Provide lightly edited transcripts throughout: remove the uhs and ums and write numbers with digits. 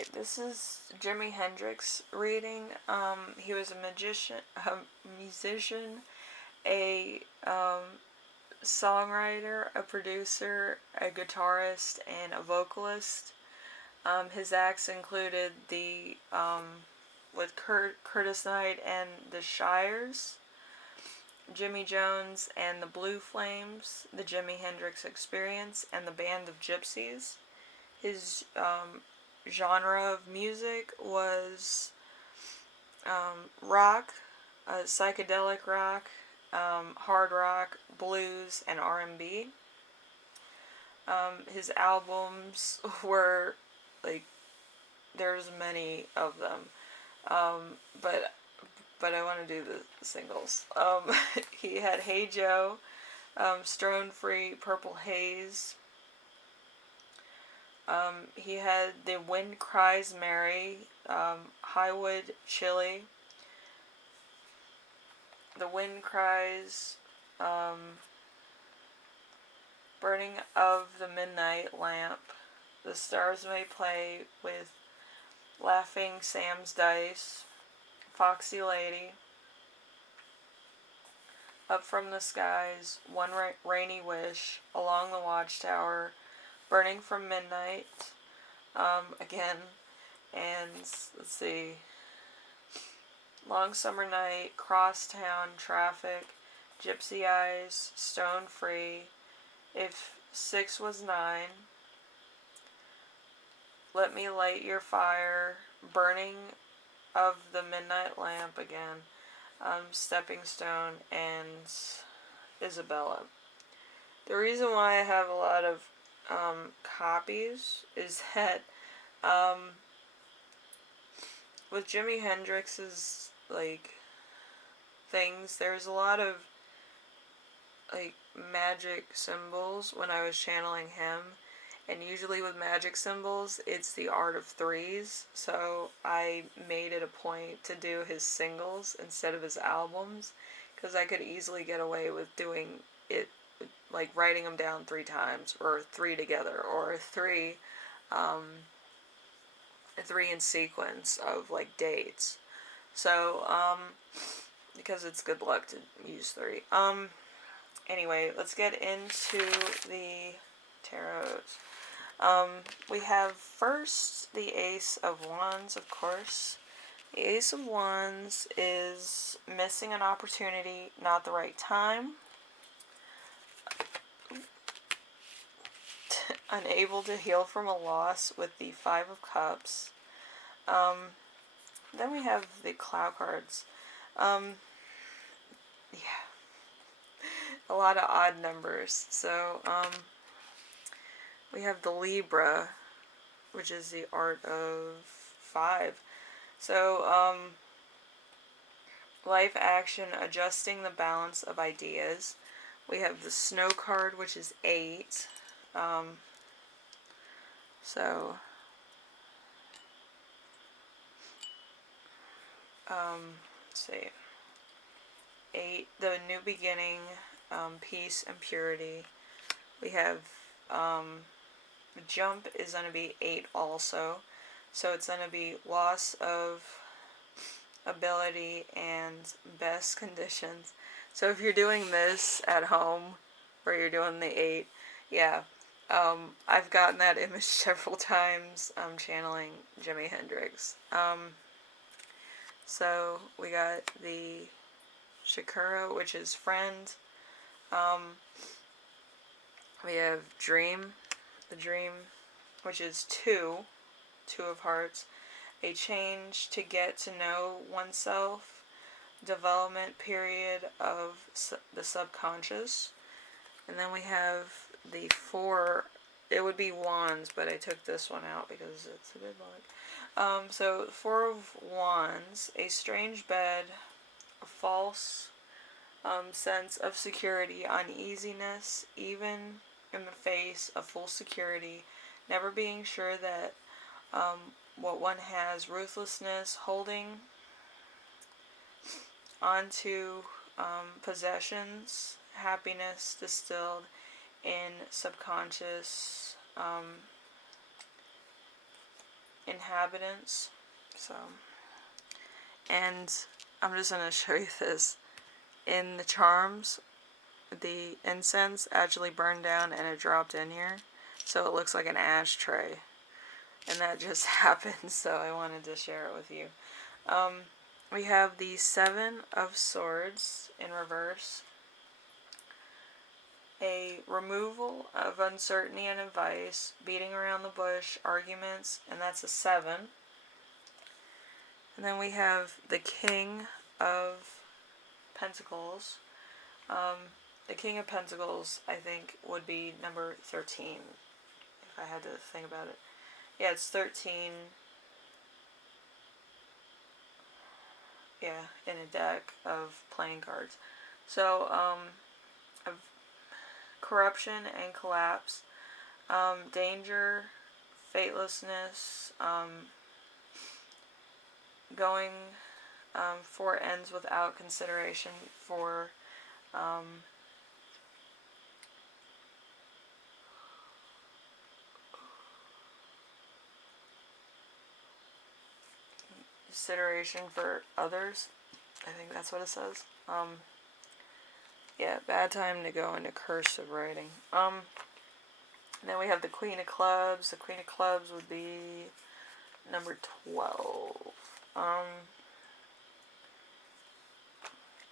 Okay, this is Jimi Hendrix reading. He was a musician, a songwriter, a producer, a guitarist, and a vocalist. His acts included with Curtis Knight and the Shires, Jimmy Jones and the Blue Flames, the Jimi Hendrix Experience, and the Band of Gypsies. His genre of music was rock, psychedelic rock, hard rock, blues, and R&B. His albums were like there's many of them, but I want to do the singles. He had Hey Joe, Stone Free, Purple Haze. He had The Wind Cries Mary, Highwood Chili, The Wind Cries, Burning of the Midnight Lamp, The Stars May Play with Laughing Sam's Dice, Foxy Lady, Up from the Skies, One Rainy Wish, Along the Watchtower, Burning from Midnight, again, and let's see, Long Summer Night, Crosstown, Traffic, Gypsy Eyes, Stone Free, If 6 Was 9, Let Me Light Your Fire, Burning of the Midnight Lamp again, Stepping Stone, and Isabella. The reason why I have a lot of copies is that with Jimi Hendrix's things, there's a lot of magic symbols when I was channeling him, and usually with magic symbols it's the art of threes, so I made it a point to do his singles instead of his albums, because I could easily get away with doing it writing them down 3 times, or 3 together, or 3 in sequence of dates. So because it's good luck to use 3. Anyway, let's get into the tarots. We have first the Ace of Wands, of course. The Ace of Wands is missing an opportunity, not the right time. Unable to heal from a loss with the 5 of Cups. Then we have the Cloud cards. Yeah. A lot of odd numbers. So, we have the Libra, which is the art of 5. So, life action, adjusting the balance of ideas. We have the Snow card, which is 8. Let's see. 8, the new beginning, peace and purity. We have, jump is going to be 8 also. So it's going to be loss of ability and best conditions. So if you're doing this at home, where you're doing the 8, yeah, I've gotten that image several times. I'm channeling Jimi Hendrix. So we got the Shakura, which is friend. We have dream, the dream, which is 2 of hearts. A change to get to know oneself. Development period of the subconscious. And then we have the 4, it would be Wands, but I took this one out because it's a good luck. So 4 of Wands, a strange bed, a false sense of security, uneasiness, even in the face of full security, never being sure that what one has, ruthlessness, holding onto possessions, happiness distilled in subconscious inhabitants. So, and I'm just going to show you this. In the charms, the incense actually burned down and it dropped in here. So it looks like an ashtray. And that just happened, so I wanted to share it with you. We have the Seven of Swords in reverse. A removal of uncertainty and advice, beating around the bush, arguments, and that's a 7. And then we have the King of Pentacles. The King of Pentacles, I think, would be number 13, if I had to think about it. Yeah, it's 13. Yeah, in a deck of playing cards. So, of corruption and collapse, danger, fatelessness, going for ends without consideration for consideration for others. I think that's what it says. Yeah, bad time to go into cursive writing. Then we have the Queen of Clubs. The Queen of Clubs would be number 12.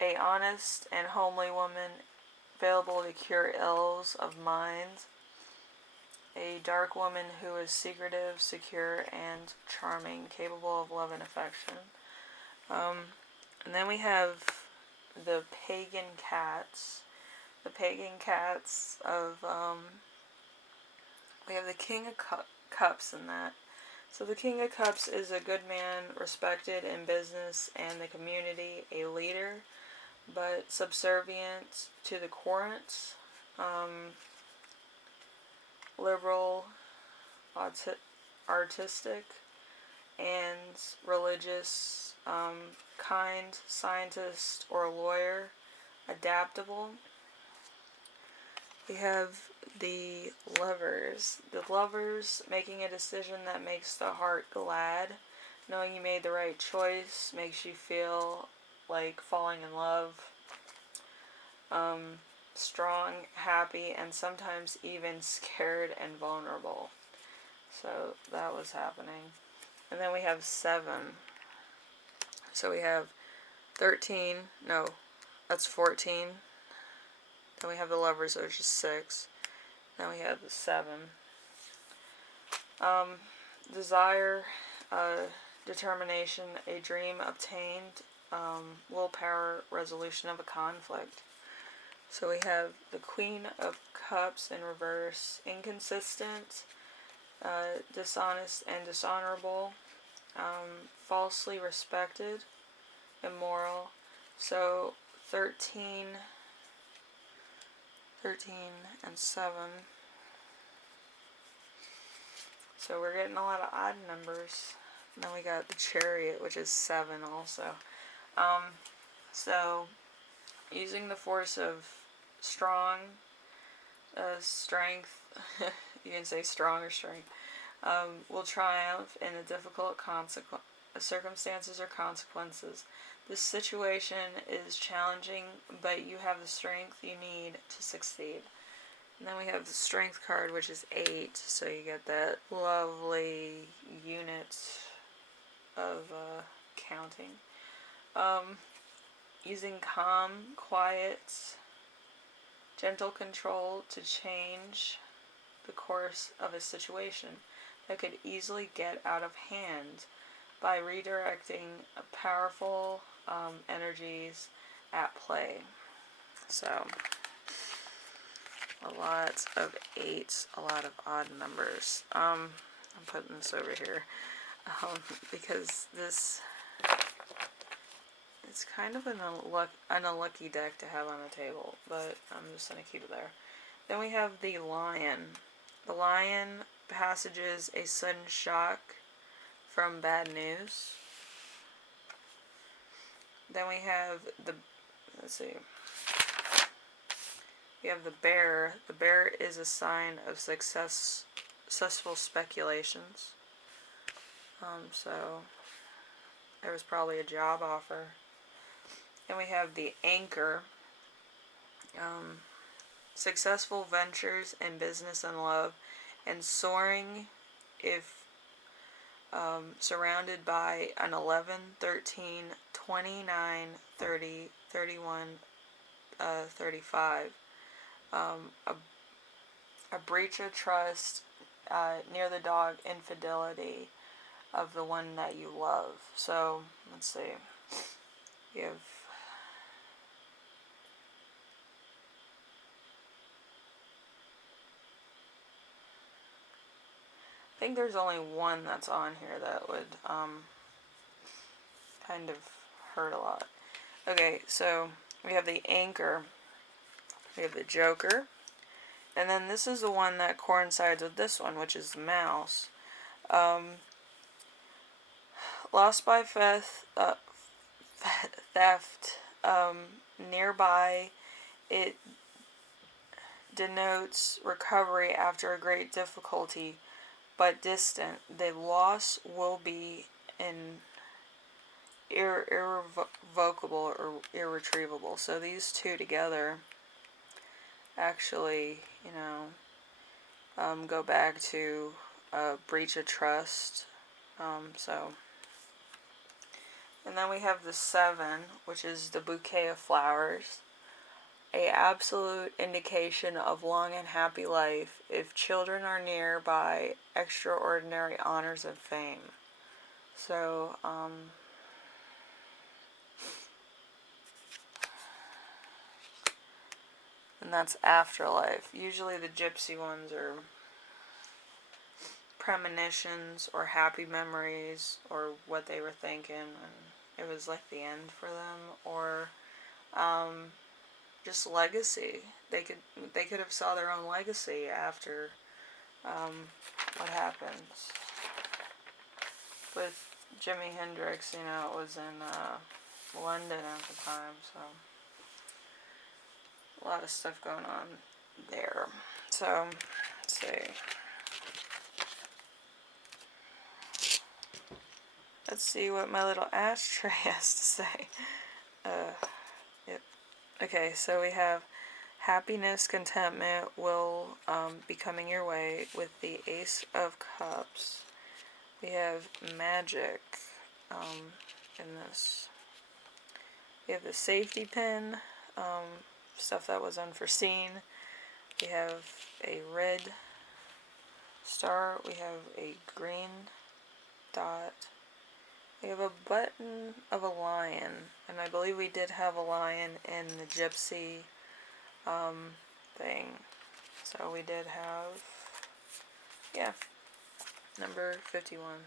A honest and homely woman, available to cure ills of mind. A dark woman who is secretive, secure, and charming, capable of love and affection. And then we have the Pagan Cats. The Pagan Cats of, we have the King of Cups in that. So the King of Cups is a good man, respected in business and the community, a leader, but subservient to the courts, liberal, artistic, and religious, kind, scientist or lawyer, adaptable. We have the Lovers. The Lovers, making a decision that makes the heart glad. Knowing you made the right choice makes you feel like falling in love. Strong, happy, and sometimes even scared and vulnerable. So that was happening. And then we have 7. So we have 13. No, that's 14. Then we have the Lovers, which is 6. Then we have the 7. Desire, determination, a dream obtained, willpower, resolution of a conflict. So we have the Queen of Cups in reverse, inconsistent, dishonest and dishonorable, falsely respected, immoral. So 13 and 7. So we're getting a lot of odd numbers. And then we got the Chariot, which is 7 also. So using the force of strength, you can say strong or strength, will triumph in the difficult circumstances or consequences. This situation is challenging, but you have the strength you need to succeed. And then we have the Strength card, which is 8, so you get that lovely unit of counting. Using calm, quiet, gentle control to change the course of a situation that could easily get out of hand by redirecting powerful energies at play. So, a lot of 8s, a lot of odd numbers. I'm putting this over here because this, it's kind of an unlucky deck to have on the table, but I'm just going to keep it there. Then we have the Lion. The Lion passages a sudden shock from bad news. Then we have the, let's see, we have the Bear. The Bear is a sign of successful speculations. So there was probably a job offer. And we have the Anchor. Successful ventures in business and love, and soaring if surrounded by an 11, 13, 29, 30, 31, 35. A breach of trust, near the dog, infidelity of the one that you love. So, let's see. You have I think there's only one that's on here that would kind of hurt a lot. Okay, so we have the Anchor, we have the Joker, and then this is the one that coincides with this one, which is the Mouse. Lost by theft, nearby, it denotes recovery after a great difficulty, but distant. The loss will be irrevocable or irretrievable. So these two together actually, go back to a breach of trust. And then we have the 7, which is the bouquet of flowers. A absolute indication of long and happy life if children are near by extraordinary honors and fame. So, and that's afterlife. Usually the gypsy ones are premonitions or happy memories or what they were thinking, and it was like the end for them, or just legacy. They could have saw their own legacy after what happens. With Jimi Hendrix, it was in London at the time, so a lot of stuff going on there. So, let's see. Let's see what my little ashtray has to say. Yep. Okay, so we have happiness, contentment will be coming your way with the Ace of Cups. We have magic in this. We have the safety pin, stuff that was unforeseen. We have a red star. We have a green dot. We have a button of a lion, and I believe we did have a lion in the gypsy thing. So we did have, number 51.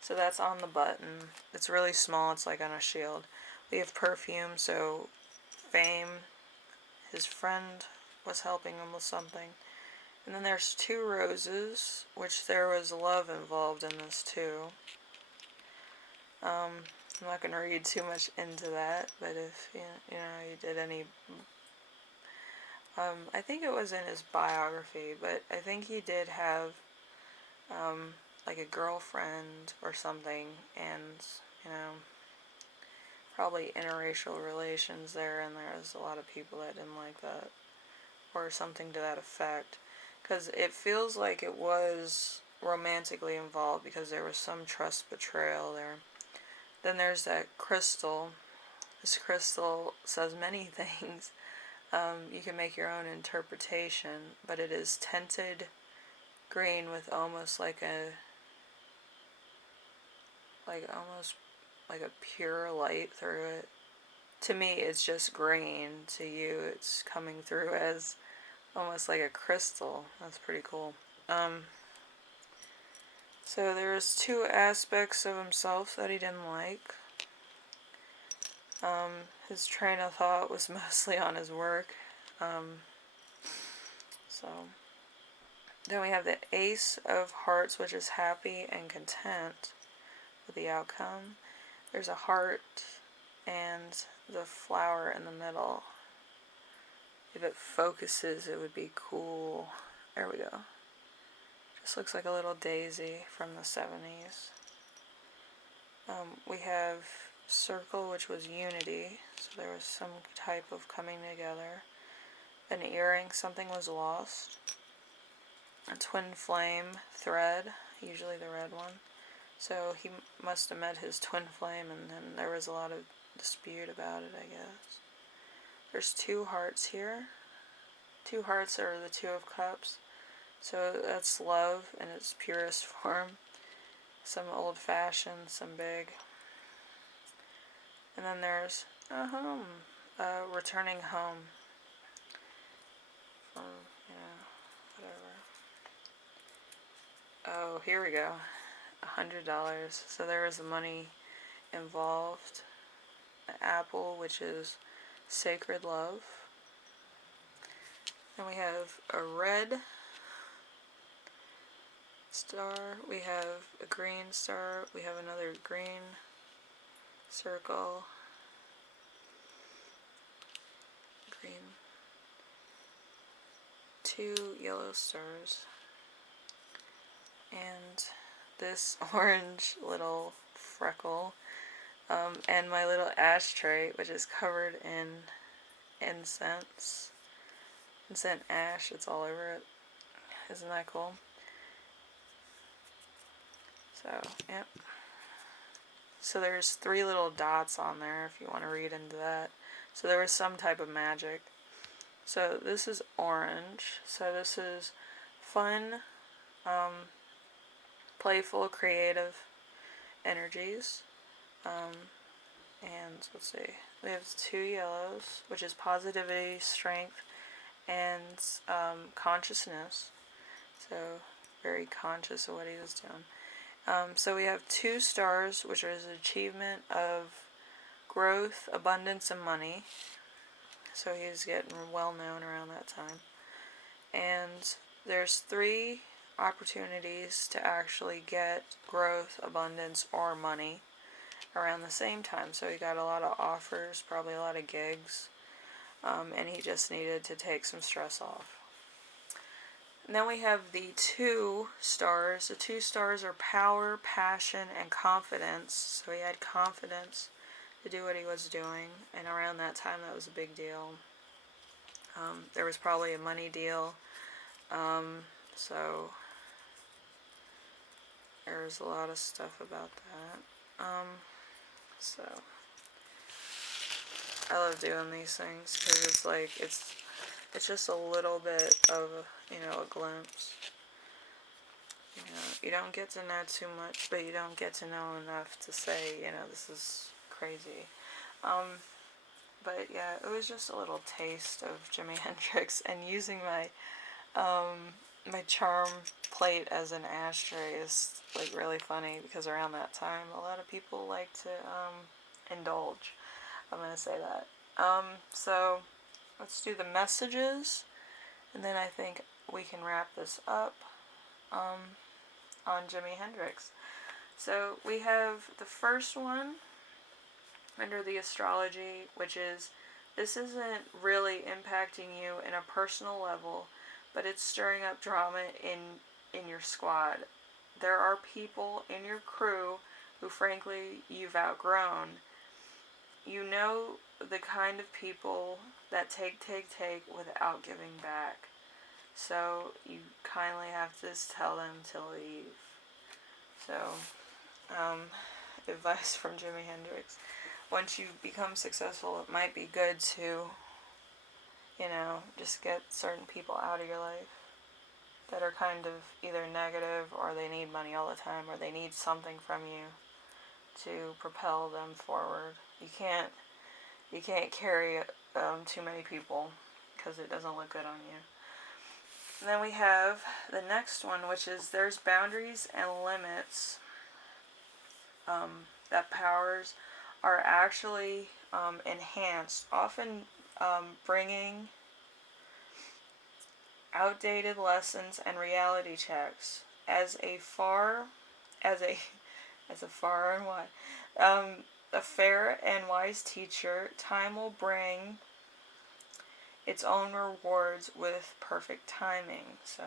So that's on the button. It's really small. It's like on a shield. We have perfume, so fame. His friend was helping him with something. And then there's 2 roses, which there was love involved in this too. I'm not going to read too much into that, but if you did any, I think it was in his biography, but I think he did have like a girlfriend or something, and probably interracial relations there, and there was a lot of people that didn't like that, or something to that effect, because it feels like it was romantically involved because there was some trust betrayal there. Then there's that crystal. This crystal says many things. You can make your own interpretation, but it is tinted green with almost like a pure light through it. To me, it's just green. To you, it's coming through as almost like a crystal. That's pretty cool. So there's 2 aspects of himself that he didn't like. His train of thought was mostly on his work. So then we have the Ace of Hearts, which is happy and content with the outcome. There's a heart and the flower in the middle. If it focuses, it would be cool. There we go. This looks like a little daisy from the 70s. We have circle, which was unity, so there was some type of coming together. An earring, something was lost. A twin flame, thread, usually the red one. So he must have met his twin flame, and then there was a lot of dispute about it, I guess. There's 2 hearts here. 2 hearts are the 2 of cups. So that's love in its purest form. Some old-fashioned, some big. And then there's a home, returning home. From, whatever. Oh, here we go. $100. So there is money involved. An apple, which is sacred love. Then we have a red star. We have a green star. We have another green circle. Green. 2 yellow stars. And this orange little freckle. And my little ashtray, which is covered in incense. Incense ash, it's all over it. Isn't that cool? So, yep. So there's 3 little dots on there if you want to read into that. So there was some type of magic. So this is orange. So this is fun, playful, creative energies. And let's see, we have 2 yellows, which is positivity, strength, and consciousness. So very conscious of what he was doing. So we have 2 stars, which is achievement of growth, abundance, and money. So he's getting well known around that time. And there's 3 opportunities to actually get growth, abundance, or money around the same time. So he got a lot of offers, probably a lot of gigs, and he just needed to take some stress off. And then we have the 2 stars. The 2 stars are power, passion, and confidence. So he had confidence to do what he was doing, and around that time that was a big deal. There was probably a money deal, so there's a lot of stuff about that. So I love doing these things because it's like it's just a little bit of a glimpse. You don't get to know too much, but you don't get to know enough to say this is crazy. But yeah, it was just a little taste of Jimi Hendrix, and using my my charm plate as an ashtray is like really funny because around that time a lot of people like to indulge. I'm gonna say that. So let's do the messages, and then I think we can wrap this up on Jimi Hendrix. So we have the first one under the astrology, which is, this isn't really impacting you in a personal level, but it's stirring up drama in your squad. There are people in your crew who frankly you've outgrown. You know the kind of people that take without giving back. So you kindly have to just tell them to leave. So, advice from Jimi Hendrix. Once you become successful, it might be good to, just get certain people out of your life that are kind of either negative, or they need money all the time, or they need something from you to propel them forward. You can't carry too many people because it doesn't look good on you. And then we have the next one, which is, there's boundaries and limits. That powers are actually enhanced, often bringing outdated lessons and reality checks. As a fair and wise teacher, time will bring its own rewards with perfect timing. So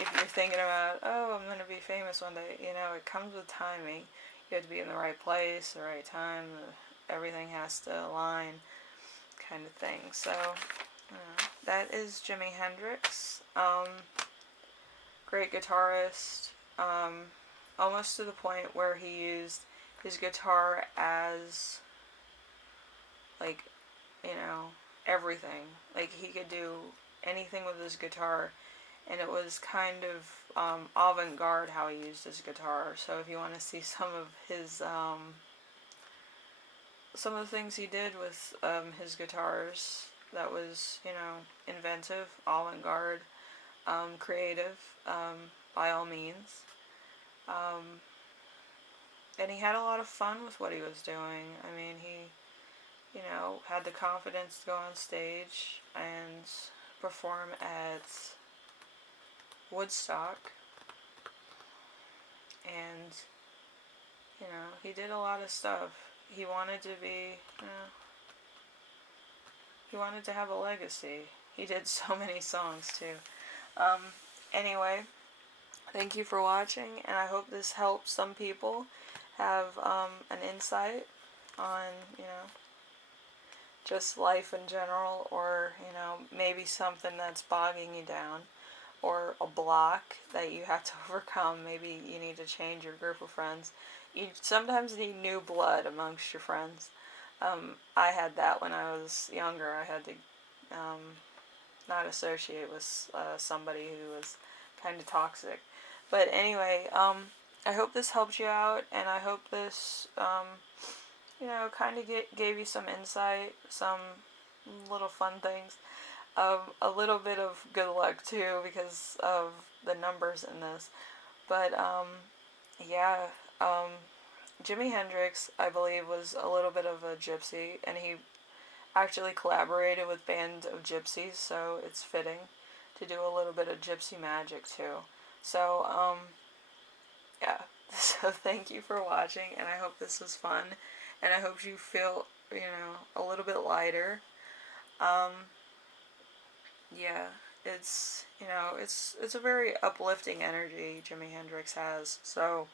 if you're thinking about, I'm going to be famous one day, it comes with timing. you have to be in the right place, the right time, everything has to align, kind of thing. So, that is Jimi Hendrix. Great guitarist. Almost to the point where he used his guitar as, like, everything. Like, he could do anything with his guitar, and it was kind of avant-garde how he used his guitar. So if you want to see some of the things he did with his guitars, that was, inventive, avant-garde, creative, by all means. And he had a lot of fun with what he was doing. I mean, he, had the confidence to go on stage and perform at Woodstock. And, he did a lot of stuff. He wanted to be, he wanted to have a legacy. He did so many songs, too. Anyway, thank you for watching, and I hope this helps some people have an insight on, just life in general, or, maybe something that's bogging you down, or a block that you have to overcome. Maybe you need to change your group of friends. You sometimes need new blood amongst your friends. I had that when I was younger. I had to not associate with somebody who was kind of toxic. But anyway, I hope this helped you out, and I hope this, kind of gave you some insight, some little fun things. A little bit of good luck, too, because of the numbers in this. But, yeah, Jimi Hendrix, I believe, was a little bit of a gypsy, and he actually collaborated with Band of Gypsies, so it's fitting to do a little bit of gypsy magic, too. So, yeah. So thank you for watching, and I hope this was fun, and I hope you feel, a little bit lighter. Yeah, it's, it's a very uplifting energy Jimi Hendrix has, so,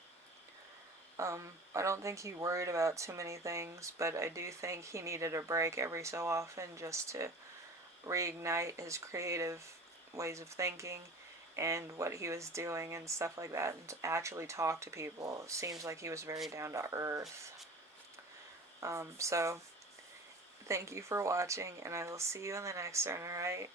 I don't think he worried about too many things, but I do think he needed a break every so often just to reignite his creative ways of thinking and what he was doing and stuff like that, and to actually talk to people. It seems like he was very down to earth. So, thank you for watching, and I will see you in the next one, alright?